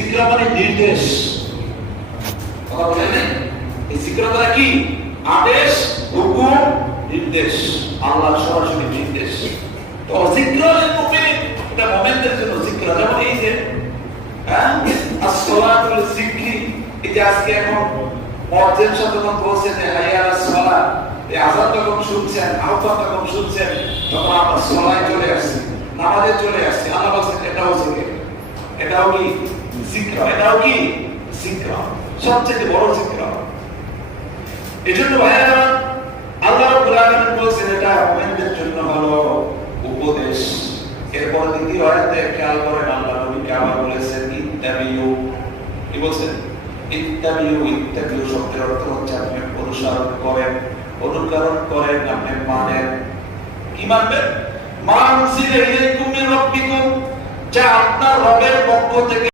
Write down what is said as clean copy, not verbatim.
জিক্র মানে নির্দেশ, কথা বলেন। এই জিক্র দ্বারা কি? আদেশ, হুকুম, নির্দেশ, আল্লাহর সরাসরি নির্দেশ। তো জিক্রুল মুমিন, এটা মুমিনদের জন্য জিক্র। যেমন এই যে as-সালাতুল জিকরি, এই যে আজকে এখন মুয়াজ্জিন যখন বলছে যে হাইয়া আলাস সালাত, এই আযান যখন শুনছেন, আহ্বান যখন শুনছেন, তখন আমরা সালাতে চলে আসছি, নামাজে চলে আসছি। আল্লাহ বলেন এটাও জিকির, এটাও কি জিক্র, এটাও কি জিক্র, সবচেয়ে বড় জিক্র। এজন্য ভাইরা আল্লাহ রাব্বুল আলামিন বলেছেন এটা মুমিনদের জন্য হলো উপদেশ। এরপর দ্বিতীয় আয়াতে খেয়াল করেন আল্লাহ নবী আবার বলেছেন ইত্তাবিউ, কি বলেছেন? ইত্তাবিউ। ইত্তাবিউ শব্দের অর্থ হচ্ছে আপনি অনুসরণ করেন, অনুকরণ করেন, আপনি মানেন। কি মানবেন? মা উনজিলা ইলাইকুম মির রাব্বিকুম, যা আপনার রবের পক্ষ থেকে